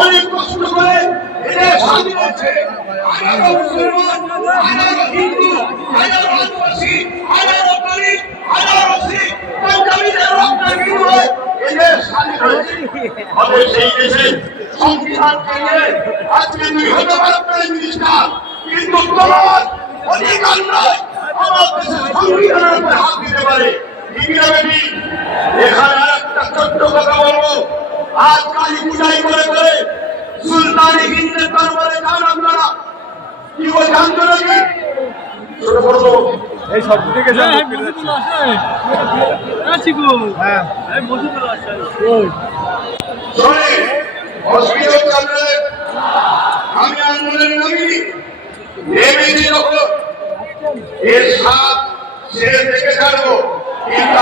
অনেক কষ্ট করে স্বাধীন হচ্ছে। হাজারো মুসলমান, হাজারো হিন্দু, হাজারো আদিবাসী, হাজারো দলিত, হাজারো শিখ, পাঞ্জাবিদের রক্তে বিনিময়ে এদের স্বাধীন হয়েছে। তবে সেই দেশে সংবিধানকে নিয়ে আজকে তুই হতে পারো প্রাইম মিনিস্টার, কিন্তু তোমার অধিকার নয় আমার দেশের সংবিধানের উপরে হাত দিতে পারে। এখানে একটা ছোট্ট কথা বলবো, আজ কালী পূজাই করে করে সুলতানি হিন্দের দরবারে যান আপনারা, কি বলে জানতো নাকি? ছোট বড় এই সব থেকে আমি আন্দোলনের নামিনি নেমেছি যখন এর সাপ সে দেখে ছাড়বো, কিন্তু